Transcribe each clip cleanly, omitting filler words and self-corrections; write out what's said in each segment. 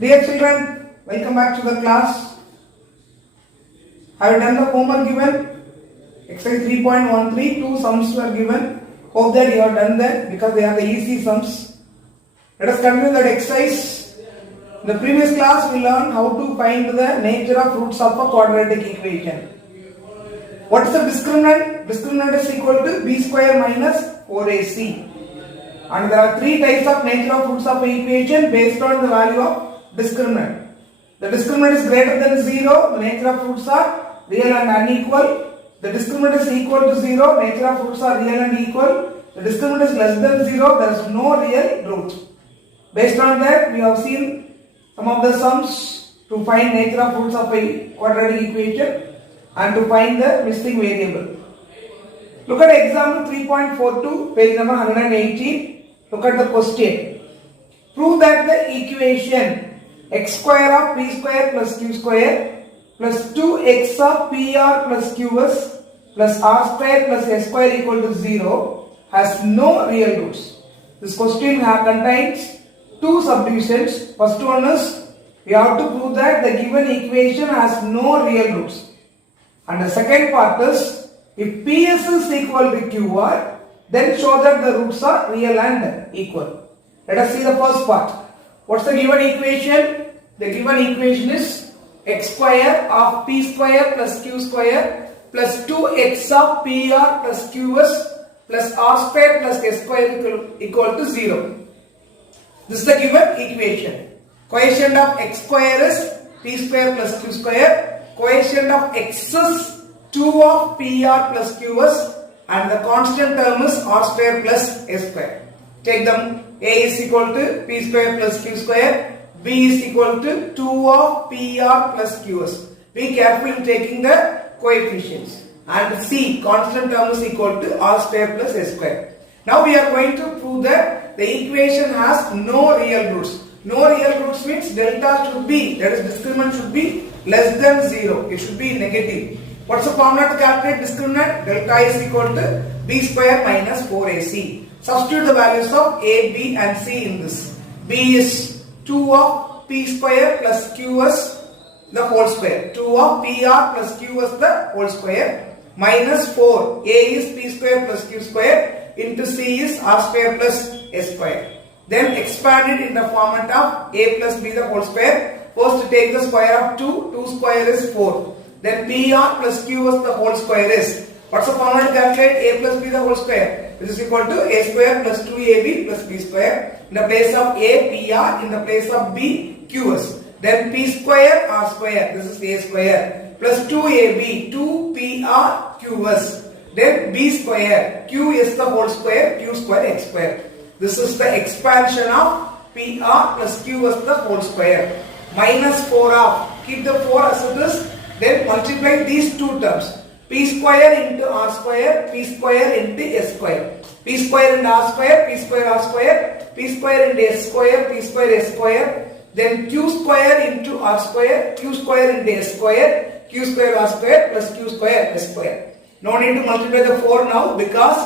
Dear children, welcome back to the class. Have you done the homework given? Exercise 3.13, two sums were given. Hope that you have done that because they are the easy sums. Let us continue that exercise. In the previous class, we learned how to find the nature of roots of a quadratic equation. What is the discriminant? Discriminant is equal to b square minus 4ac. And there are three types of nature of roots of an equation based on the value of discriminant. The discriminant is greater than 0, the nature of roots are real and unequal. The discriminant is equal to 0, nature of roots are real and equal. The discriminant is less than 0, there is no real root. Based on that, we have seen some of the sums to find nature of roots of a quadratic equation and to find the missing variable. Look at example 3.42, page number 118. Look at the question. Prove that the equation x square of p square plus q square plus 2x of pr plus qs plus r square plus s square equal to 0 has no real roots. This question contains two subdivisions. First one is we have to prove that the given equation has no real roots. And the second part is if ps is equal to qr, then show that the roots are real and equal. Let us see the first part. What's the given equation? The given equation is x square of p square plus q square plus 2x of pr plus qs plus r square plus s square equal to 0. This is the given equation. Coefficient of x square is p square plus q square. Coefficient of x is 2 of pr plus qs and the constant term is r square plus s square. Take them. A is equal to p square plus q square. B is equal to 2 of pr plus qs. Be careful in taking the coefficients. And C, constant term is equal to r square plus s square. Now we are going to prove that the equation has no real roots. No real roots means delta should be, that is discriminant should be less than 0. It should be negative. What's the formula to calculate discriminant? Delta is equal to b square minus 4ac. Substitute the values of a, b and c in this. B is 2 of p square plus qs the whole square. 2 of pr plus qs the whole square minus 4. A is p square plus q square into c is r square plus s square. Then expand it in the format of a plus b the whole square. First take the square of 2. 2 square is 4. Then pr plus qs the whole square is. What's the formula to calculate a plus b the whole square? This is equal to a square plus 2ab plus b square. In the place of a, pr. In the place of b, qs. Then p square, r square. This is a square. Plus 2ab, 2pr, qs. Then b square. q is the whole square. Q square, x square. This is the expansion of pr plus qs the whole square. Minus 4 of. Keep the 4 as it is. Then multiply these two terms. P square into r square, p square into s square. P square into r square, p square r square, p square into s square, p square s square. Then q square into r square, q square into s square, q square r square plus q square s square. No need to multiply the 4 now because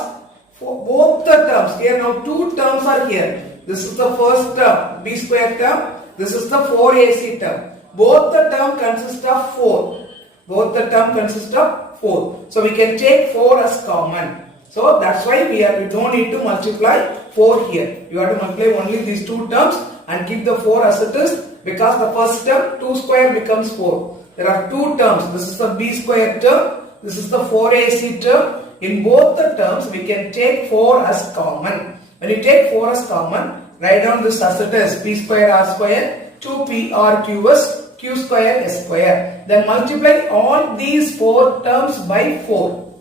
for both the terms, here now two terms are here. This is the first term, b square term. This is the 4ac term. Both the term consist of 4. Both the term consist of 4. So we can take 4 as common. So that's why we don't need to multiply 4 here. You have to multiply only these two terms and keep the 4 as it is because the first term 2 square becomes 4. There are two terms. This is the b square term. This is the 4ac term. In both the terms we can take 4 as common. When you take 4 as common, write down this as it is. P square r square 2pr qs q square s square. Then multiply all these 4 terms by 4.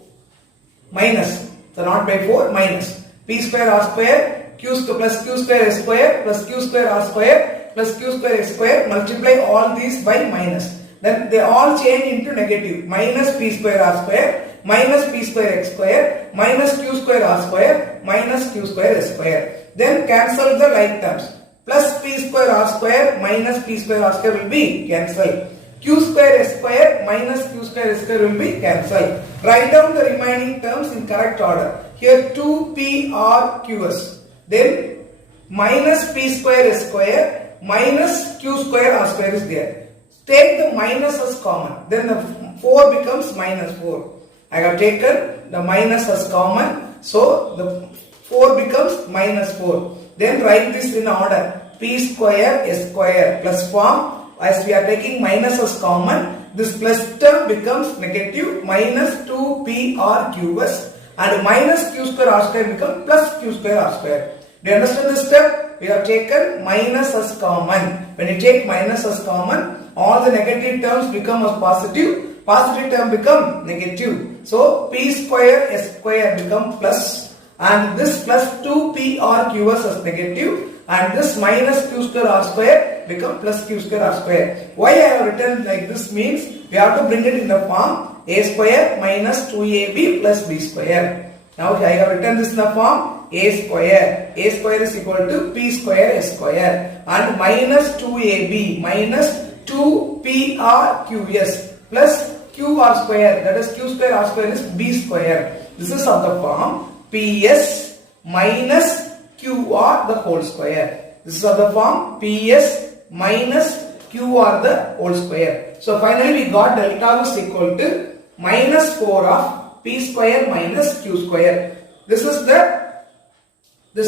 Minus. So not by 4, minus. P square r square q plus q square s square plus q square r square plus q square s square. Multiply all these by minus. Then they all change into negative. Minus p square r square minus p square x square minus q square r square minus q square s square. Then cancel the like terms. Plus p square r square minus p square r square will be cancelled. Q square s square minus q square s square will be cancelled. Write down the remaining terms in correct order. Here 2p r qs. Then minus p square s square minus q square r square is there. Take the minus as common. Then the 4 becomes minus 4. I have taken the minus as common. So the 4 becomes minus 4. Then write this in order. P square S square plus form. As we are taking minus as common, this plus term becomes negative minus 2p r cubes, and minus q square r square becomes plus q square r square. Do you understand this step? We have taken minus as common. When you take minus as common, all the negative terms become as positive. Positive term become negative. So p square S square become plus, and this plus 2p r cubes as negative, and this minus q square r square become plus q square r square. Why I have written like this means we have to bring it in the form a square minus 2ab plus b square. Now I have written this in the form a square. A square is equal to p square S square, and minus 2ab minus 2pr qs plus qr square, that is q square r square is b square. This is of the form ps minus qr the whole square. This is of the form ps minus qr the whole square. So finally we got delta is equal to minus 4 of p square minus q square. This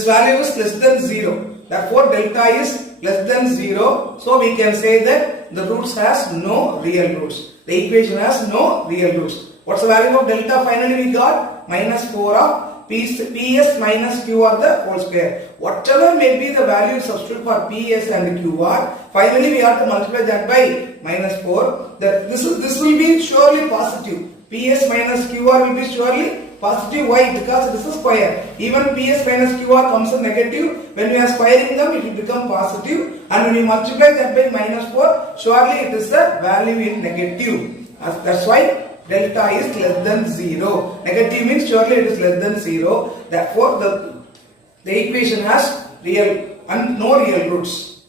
value is less than 0. Therefore delta is less than 0. So we can say that the roots has no real roots. The equation has no real roots. What's the value of delta? Finally we got minus 4 of ps minus qr the whole square. Whatever may be the value substitute for ps and qr, finally we have to multiply that by minus 4. This will be surely positive. ps minus qr will be surely positive. Why? Because this is square. Even ps minus qr comes in negative. When we are squaring them, it will become positive. And when we multiply that by minus 4, surely it is a value in negative. That's why delta is less than 0. Negative means surely it is less than 0. Therefore, the equation has real and no real roots.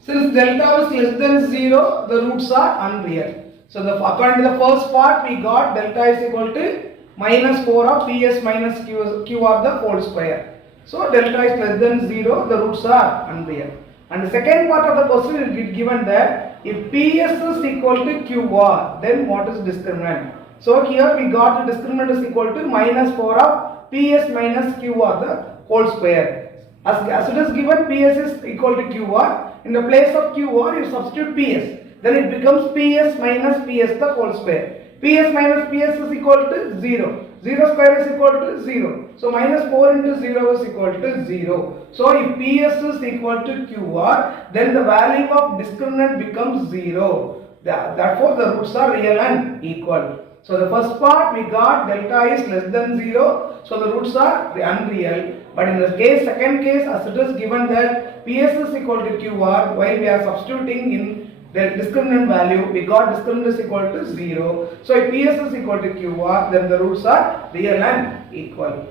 Since delta is less than 0, the roots are unreal. So according to the first part, we got delta is equal to minus 4 of ps minus qr the whole square. So delta is less than 0, the roots are unreal. And the second part of the question is given that if ps is equal to qr, then what is discriminant? So here we got the discriminant is equal to minus 4 of ps minus qr the whole square. As it is given ps is equal to qr, in the place of qr you substitute ps. Then it becomes ps minus ps the whole square. ps minus ps is equal to 0. 0 square is equal to 0. So minus 4 into 0 is equal to 0. So if ps is equal to qr, then the value of discriminant becomes 0. Therefore the roots are real and equal. So the first part we got delta is less than 0. So the roots are unreal. But in the second case, as it is given that ps is equal to qr, while we are substituting in the discriminant value, we got discriminant is equal to 0. So if ps is equal to qr, then the roots are real and equal.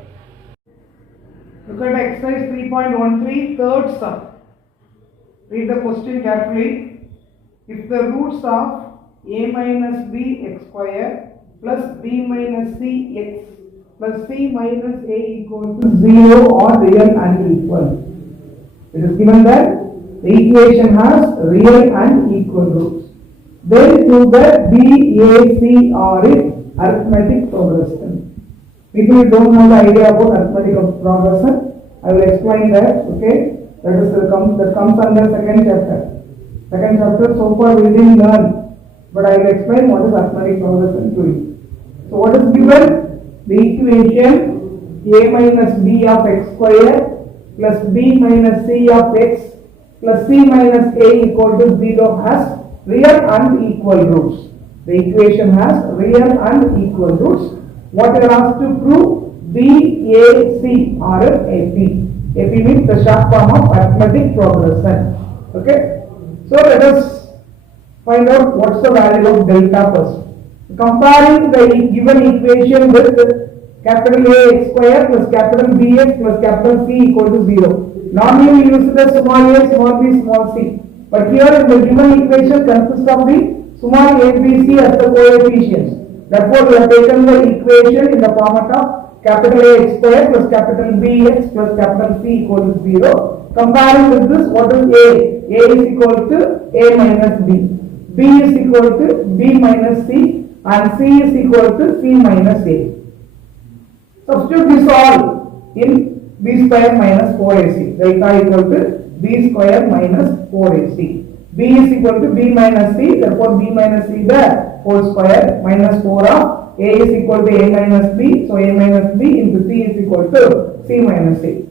Look at exercise 3.13, third sum. Read the question carefully. If the roots of a minus b x square plus b minus c x plus c minus a equal to 0 are real and equal. It is given that the equation has real and equal roots. Then prove that B, A, C are in arithmetic progression. People who don't have the idea about arithmetic progression, I will explain that. Okay, that comes under second chapter. Second chapter, so far we didn't learn, but I will explain what is arithmetic progression to you. So what is given? The equation a minus b of x square plus b minus c of x plus c minus a equal to 0 has real and equal roots. The equation has real and equal roots. What you are asked to prove? B, A, C are AP. AP means the short form of arithmetic progression. Okay. So let us find out what's the value of delta first. Comparing the given equation with capital A x square plus capital B x plus capital C equal to 0. Normally we use the small a, small b, small c. But here in the given equation consists of the small a, b, c as the coefficients. Therefore we have taken the equation in the format of capital A x square plus capital B x plus capital C equal to 0. Comparing with this, what is A? A is equal to A minus B. B is equal to B minus C and C is equal to C minus A. Substitute this all in B square minus 4AC. Delta equal to B square minus 4AC. B is equal to B minus C, therefore B minus C the whole square minus 4 of A is equal to A minus B, so A minus B into C is equal to C minus A.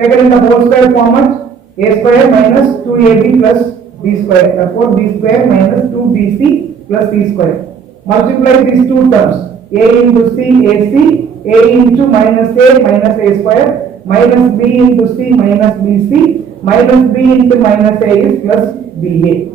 Taken in the whole square format, A square minus 2AB plus B square, therefore B square minus 2BC plus C square. Multiply these two terms, A into C, AC, A into minus A minus A square, minus B into C minus BC, minus B into minus A is plus BA.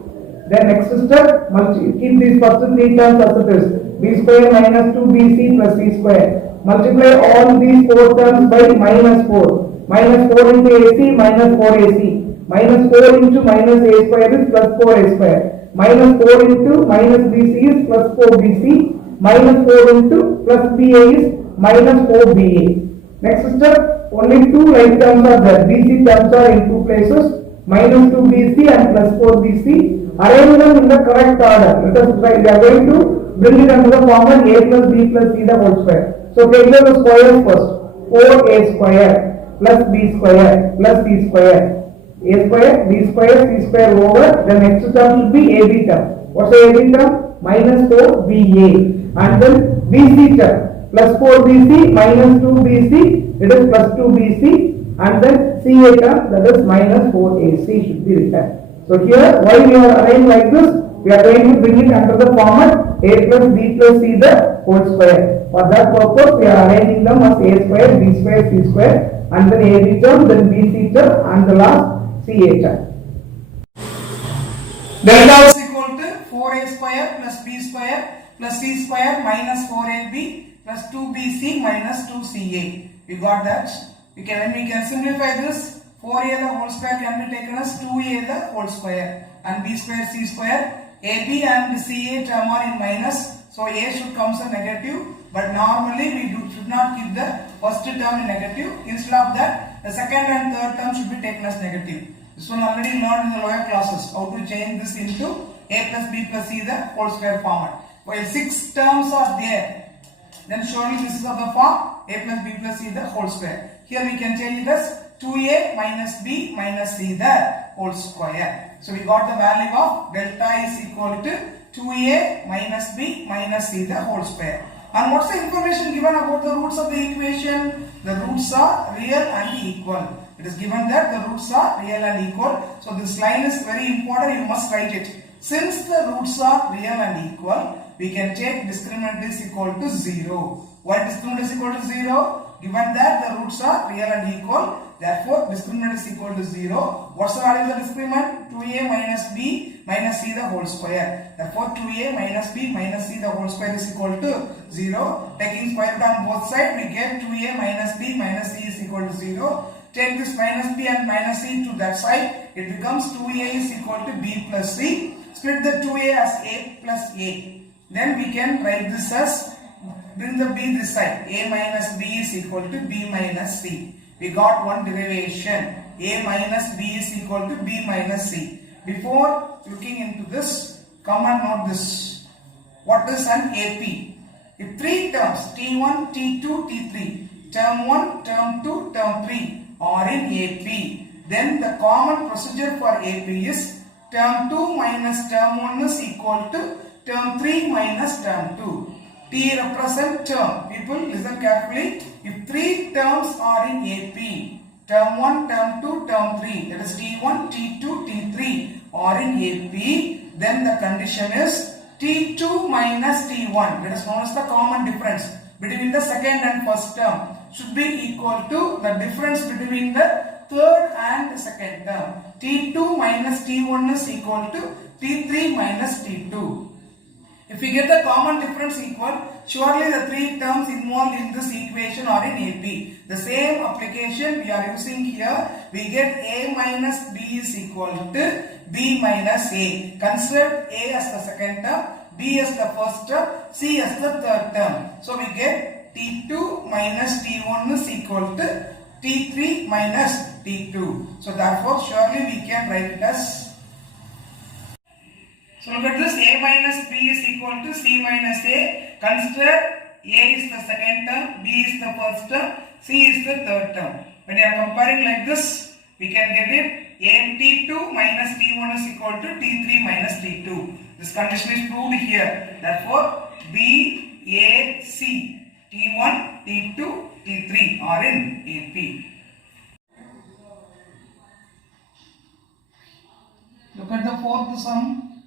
Then next step, keep these first three terms as it is. B square minus 2BC plus C square. Multiply all these four terms by minus 4. Minus 4 into AC minus 4AC. Minus 4 into minus A square is plus 4A square. Minus 4 into minus BC is plus 4BC. Minus 4 into plus BA is minus 4BA. Next step, only two like terms are there. BC terms are in two places. Minus 2BC and plus 4BC. Arrange them in the correct order. Let us try. We are going to bring it under the format A plus B plus C the whole square. So take the squares first. 4A square plus B square plus C square. A square, B square, C square over. The next term will be AB term. What's the AB term? Minus 4BA. And then BC term. Plus 4BC minus 2BC. It is plus 2BC. And then CA term, that is minus 4AC should be written. So here, why we are arranged like this? We are going to bring it under the format A plus B plus C the whole square. For that purpose, we are arranging them as A square, B square, C square, and then AB term, then BC term, and the last CA term. Delta is equal to 4A square plus B square plus C square minus 4AB plus 2BC minus 2CA. We got that. We can simplify this. 4A the whole square can be taken as 2A the whole square and B square C square. AB and CA term are in minus, so A should come as negative, but normally we should not keep the first term in negative. Instead of that, the second and third term should be taken as negative. This one already learned in the lower classes, how to change this into A plus B plus C the whole square format. While 6 terms are there, then surely this is of the form A plus B plus C the whole square. Here we can change it as 2A minus B minus C the whole square. So we got the value of delta is equal to 2A minus B minus C the whole square. And what's the information given about the roots of the equation? The roots are real and equal. It is given that the roots are real and equal. So this line is very important, you must write it. Since the roots are real and equal, we can take discriminant is equal to 0. Why discriminant is equal to 0? Given that the roots are real and equal, therefore discriminant is equal to 0. What's the value of the discriminant? 2A minus B minus C the whole square. Therefore 2A minus B minus C the whole square is equal to 0. Taking square root on both sides, we get 2A minus B minus C is equal to 0. Take this minus B and minus C to that side, it becomes 2A is equal to B plus C. Split the 2A as A plus A. Then we can write this as, bring the B this side, A minus B is equal to B minus C. We got one derivation, A minus B is equal to B minus C. Before looking into this, come and note this. What is an AP? If 3 terms, T1, T2, T3, term 1, term 2, term 3 are in AP, then the common procedure for AP is term 2 minus term 1 is equal to term 3 minus term 2. T represent term. People listen carefully. If 3 terms are in AP, term 1, term 2, term 3, that is T1, T2, T3 are in AP, then the condition is T2 minus T1, that is known as the common difference between the second and first term, should be equal to the difference between the third and second term. T2 minus T1 is equal to T3 minus T2. If we get the common difference equal, surely the 3 terms involved in this equation are in AP. The same application we are using here, we get A minus B is equal to B minus A. Consider A as the second term, B as the first term, C as the third term. So we get T2 minus T1 is equal to T3 minus T2. So therefore surely we can write it as. So look at this, A minus B is equal to C minus A. Consider A is the second term, B is the first term, C is the third term. When you are comparing like this, we can get it T2 minus T1 is equal to T3 minus T2. This condition is proved here. Therefore, B, A, C, T1, T2, T3 are in AP. Look at the fourth sum.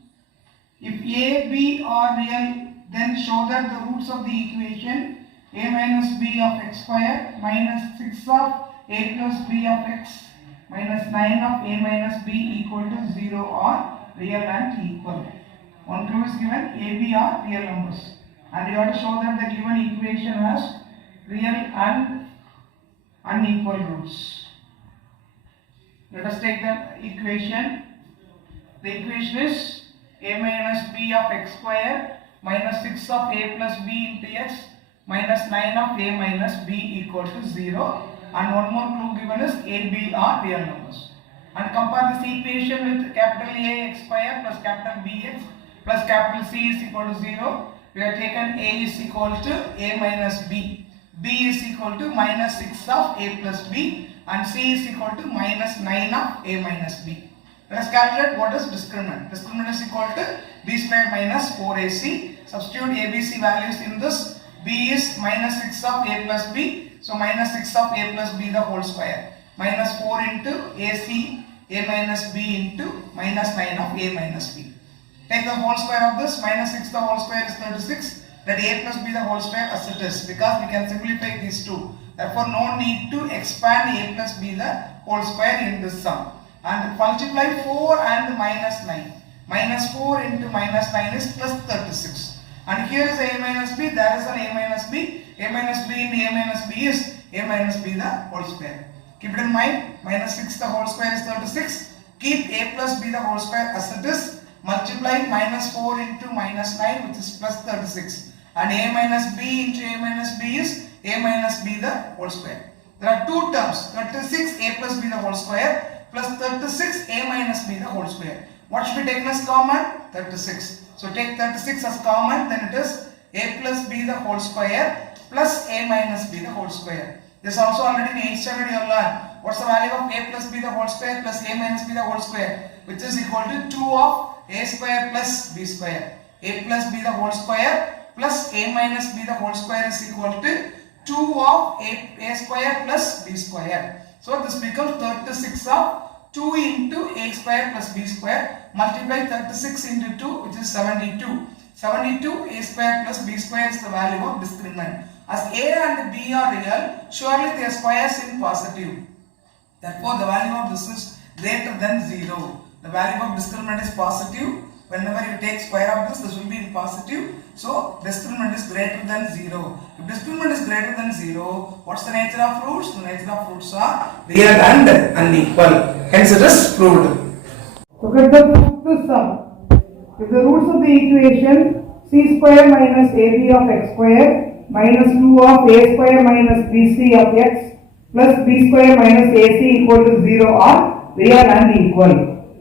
If A, B are real, then show that the roots of the equation A minus B of x square minus 6 of A plus B of x minus 9 of A minus B equal to 0 are real and equal. One clue is given, A, B are real numbers. And you have to show that the given equation has real and unequal roots. Let us take the equation. The equation is A minus B of x square minus 6 of A plus B into x minus 9 of A minus B equal to 0. And one more clue given is A, B are real numbers. And compare this equation with capital A x square plus capital B x plus capital C is equal to 0. We have taken A is equal to A minus B. B is equal to minus 6 of A plus B and C is equal to minus 9 of A minus B. Let us calculate what is discriminant. Discriminant is equal to B square minus 4AC. Substitute ABC values in this. B is minus 6 of A plus B. So minus 6 of A plus B the whole square. Minus 4 into AC A minus B into minus 9 of A minus B. Take the whole square of this. Minus 6 the whole square is 36. Let A plus B the whole square as it is, because we can simplify these two. Therefore no need to expand A plus B the whole square in this sum. And multiply 4 and minus 9. Minus 4 into minus 9 is plus 36. And here is A minus B, there is an A minus B. A minus B into A minus B is A minus B the whole square. Keep it in mind, minus 6 the whole square is 36. Keep A plus B the whole square as it is. Multiply minus 4 into minus 9, which is plus 36. And A minus B into A minus B is A minus B the whole square. There are two terms, 36 A plus B the whole square plus 36 A minus B the whole square. What should be taken as common? 36. So take 36 as common, then it is A plus B the whole square plus A minus B the whole square. This also already in 8th standard you have learned. What's the value of A plus B the whole square plus A minus B the whole square? Which is equal to 2 of A square plus B square. A plus B the whole square plus A minus B the whole square is equal to 2 of A square plus B square. So this becomes 36 of 2 into A square plus B square. Multiply 36 into 2, which is 72. 72 A square plus B square is the value of discriminant. As A and B are real, surely their squares in positive. Therefore the value of this is greater than 0. The value of discriminant is positive. Whenever you take square of this will be in positive. So discriminant is greater than 0. If discriminant is greater than 0, what's the nature of roots? The nature of roots are real and unequal. Hence it is proved. Look at the fifth sum. If the roots of the equation c square minus ab of x square minus 2 of a square minus bc of x plus b square minus ac equal to 0 are real and equal.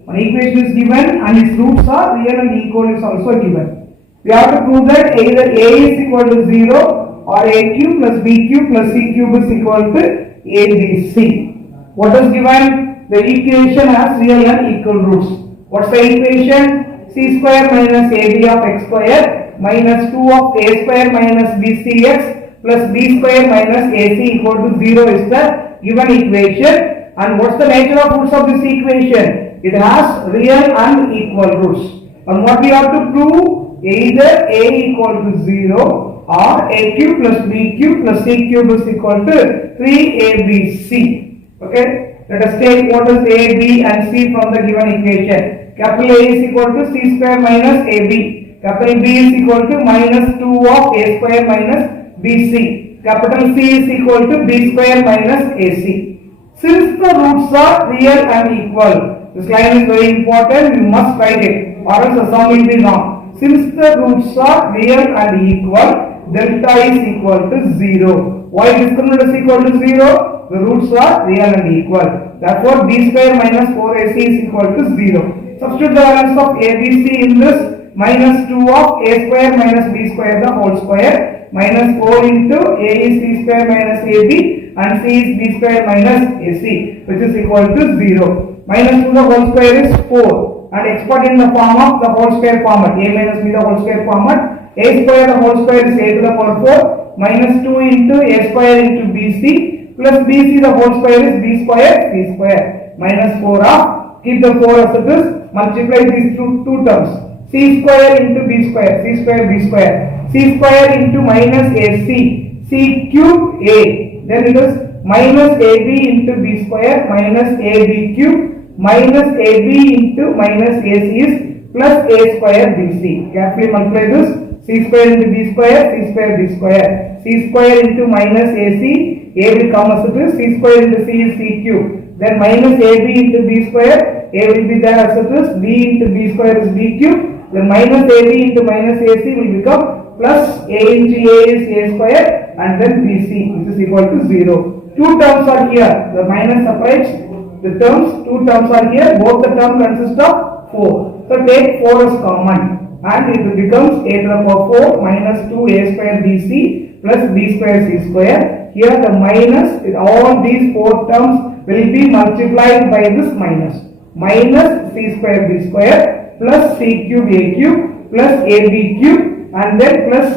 One equation is given and its roots are real and equal is also given. We have to prove that either a is equal to 0 or a cube plus b cube plus c cube is equal to abc. What is given? The equation has real and equal roots. What's the equation? C square minus ab of x square minus 2 of a square minus bcx plus b square minus ac equal to 0 is the given equation. And what's the nature of roots of this equation? It has real and equal roots. And what we have to prove? Either a equal to 0 or a cube plus b cube plus c cube is equal to 3abc. Okay? Let us take what is a, b and c from the given equation. Capital A is equal to c square minus ab. Capital B is equal to minus 2 of a square minus bc. Capital C is equal to b square minus ac. Since the roots are real and equal, this line is very important, you must write it or else the sum will be wrong. Since the roots are real and equal, delta is equal to 0. Why discriminant is equal to 0? The roots are real and equal. Therefore, b square minus 4ac is equal to 0. Substitute the values of abc in this. Minus 2 of a square minus b square the whole square. Minus 4 into a is c square minus ab and c is b square minus ac, which is equal to 0. Minus 2 the whole square is 4. And export in the form of the whole square format. A minus b the whole square format. A square the whole square is a to the power 4. Minus 2 into a square into bc. Plus bc the whole square is b square c square. Minus 4 of, keep the 4 as it is. Multiply these two terms. C square into b square, c square b square, c square into minus ac, c cube a, then it is minus ab into b square minus ab cube minus ab into minus ac is plus a square bc. Carefully multiply this. C square into b square, c square b square, c square into minus ac, a will come as it is, c square into c is c cube, then minus ab into b square, a will be there as it is, b into b square is b cube, then minus ab into minus ac will become plus a into a is a square and then bc, which is equal to 0. Two terms are here, the minus separates the terms, two terms are here, both the terms consist of 4. So take 4 as common and it becomes a to the power 4 minus 2a square bc plus b square c square. Here the minus, all these 4 terms will be multiplied by this minus. Minus c square b square plus c cube a cube plus ab cube and then plus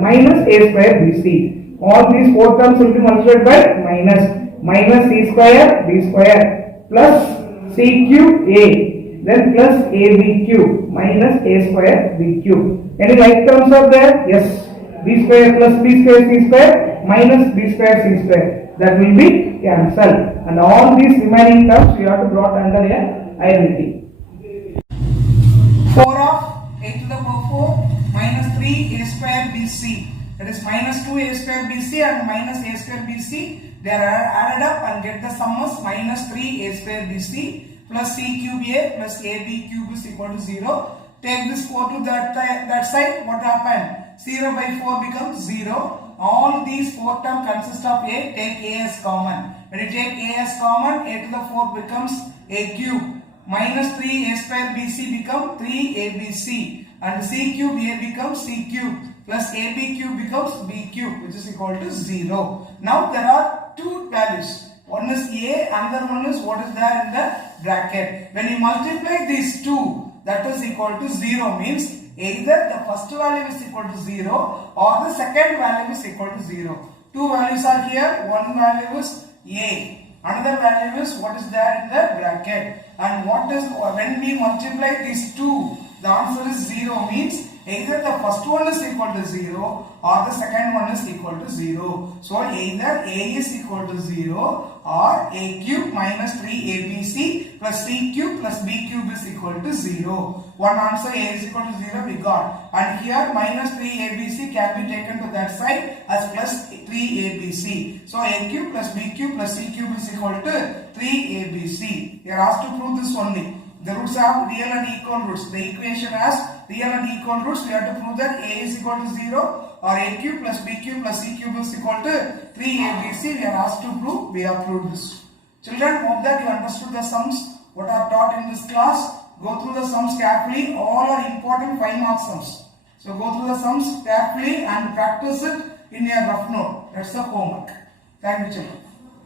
minus a square bc. All these 4 terms will be multiplied by minus c square b square plus c cube a, then plus ab cube minus a square b cube. Any like terms are there? Yes. B square plus b square c square minus b square c square. That will be cancelled. And all these remaining terms you have to brought under a identity. 4 of a to the power 4 minus 3 a square bc. That is minus 2 a square bc and minus a square bc. They are added up and get the sum as minus 3 a square bc plus c cube a plus ab cube is equal to 0. Take this 4 to that side. What happened? 0 by 4 becomes 0. All these 4 terms consist of a. Take a as common. When you take a as common, a to the 4 becomes a cube. Minus 3 a square bc become 3 abc and c cube a becomes c cube plus ab cube becomes b cube, which is equal to 0. Now there are two values. One is a, another one is what is there in the bracket. When you multiply these two, that is equal to 0 means either the first value is equal to 0 or the second value is equal to 0. Two values are here. One value is a. Another value is what is there in the bracket. And what is, when we multiply these two, the answer is 0 means either the first one is equal to 0 or the second one is equal to 0. So either a is equal to 0 or a cube minus 3abc plus c cube plus b cube is equal to 0. One answer, a is equal to 0, we got. And here minus 3abc can be taken to that side as plus 3abc. So a cube plus b cube plus c cube is equal to 3abc. We are asked to prove this only. The roots have real and equal roots. The equation has real and equal roots. We have to prove that a is equal to 0 or a cube plus b cube plus c cube is equal to 3abc. We are asked to prove. We have proved this. Children, hope that you understood the sums what are taught in this class. Go through the sums carefully. All are important 5-mark sums. So go through the sums carefully and practice it in your rough note. That's the homework. Thank you, children.